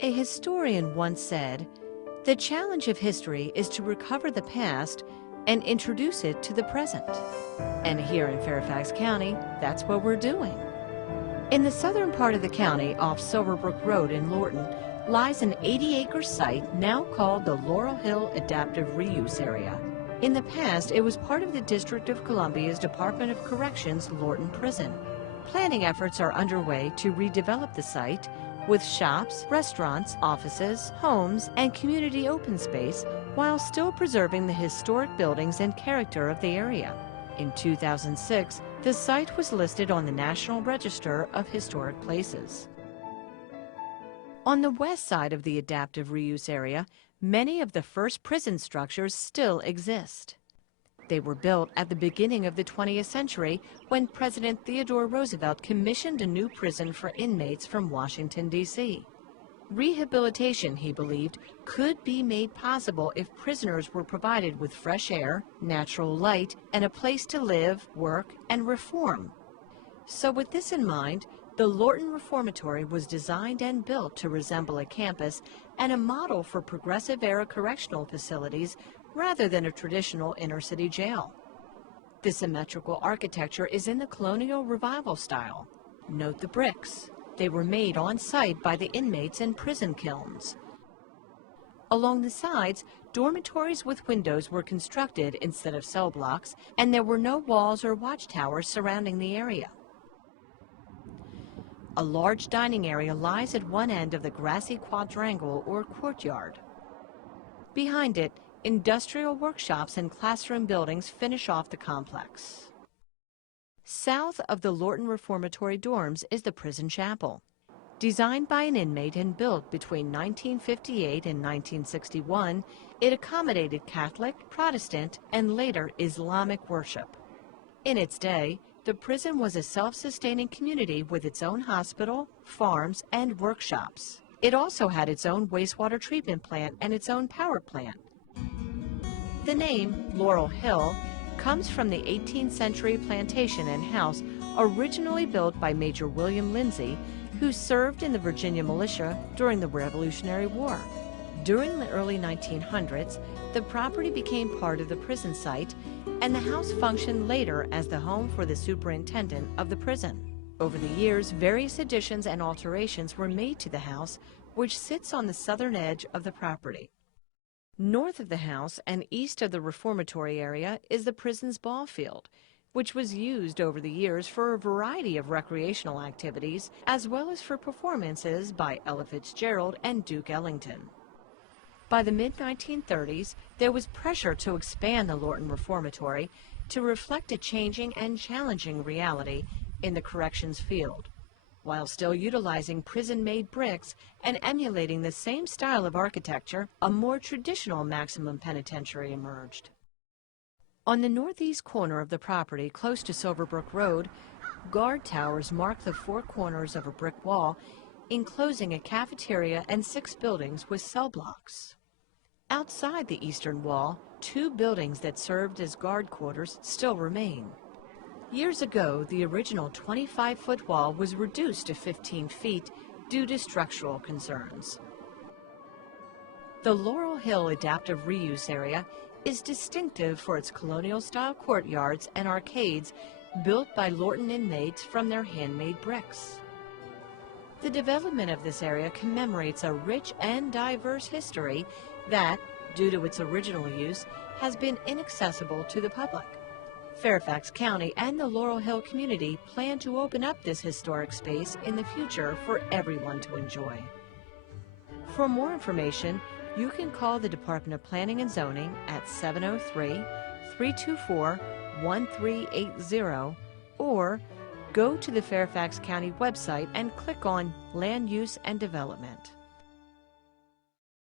A historian once said, "The challenge of history is to recover the past and introduce it to the present." And here in Fairfax County, that's what we're doing. In the southern part of the county, off Silverbrook Road in Lorton, lies an 80-acre site now called the Laurel Hill Adaptive Reuse Area. In the past, it was part of the District of Columbia's Department of Corrections Lorton Prison. Planning efforts are underway to redevelop the site with shops, restaurants, offices, homes, and community open space while still preserving the historic buildings and character of the area. In 2006, the site was listed on the National Register of Historic Places. On the west side of the adaptive reuse area, many of the first prison structures still exist. They were built at the beginning of the 20th century when President Theodore Roosevelt commissioned a new prison for inmates from Washington, D.C. Rehabilitation, he believed, could be made possible if prisoners were provided with fresh air, natural light, and a place to live, work, and reform. So with this in mind, the Lorton Reformatory was designed and built to resemble a campus and a model for progressive-era correctional facilities rather than a traditional inner-city jail. The symmetrical architecture is in the colonial revival style. Note the bricks. They were made on site by the inmates in prison kilns. Along the sides, dormitories with windows were constructed instead of cell blocks, and there were no walls or watchtowers surrounding the area. A large dining area lies at one end of the grassy quadrangle or courtyard. Behind it, industrial workshops and classroom buildings finish off the complex. South of the Lorton Reformatory dorms is the prison chapel. Designed by an inmate and built between 1958 and 1961, it accommodated Catholic, Protestant, and later Islamic worship. In its day, the prison was a self-sustaining community with its own hospital, farms, and workshops. It also had its own wastewater treatment plant and its own power plant. The name, Laurel Hill, comes from the 18th century plantation and house originally built by Major William Lindsay, who served in the Virginia militia during the Revolutionary War. During the early 1900s, the property became part of the prison site, and the house functioned later as the home for the superintendent of the prison. Over the years, various additions and alterations were made to the house, which sits on the southern edge of the property. North of the house and east of the reformatory area is the prison's ball field, which was used over the years for a variety of recreational activities, as well as for performances by Ella Fitzgerald and Duke Ellington. By the mid-1930s, there was pressure to expand the Lorton Reformatory to reflect a changing and challenging reality in the corrections field, while still utilizing prison-made bricks and emulating the same style of architecture. A more traditional maximum penitentiary emerged. On the northeast corner of the property, close to Silverbrook Road, guard towers mark the four corners of a brick wall, enclosing a cafeteria and 6 buildings with cell blocks. Outside the eastern wall, 2 buildings that served as guard quarters still remain. Years ago, the original 25-foot wall was reduced to 15 feet due to structural concerns. The Laurel Hill Adaptive Reuse Area is distinctive for its colonial-style courtyards and arcades built by Lorton inmates from their handmade bricks. The development of this area commemorates a rich and diverse history that, due to its original use, has been inaccessible to the public. Fairfax County and the Laurel Hill community plan to open up this historic space in the future for everyone to enjoy. For more information, you can call the Department of Planning and Zoning at 703-324-1380 or go to the Fairfax County website and click on Land Use and Development.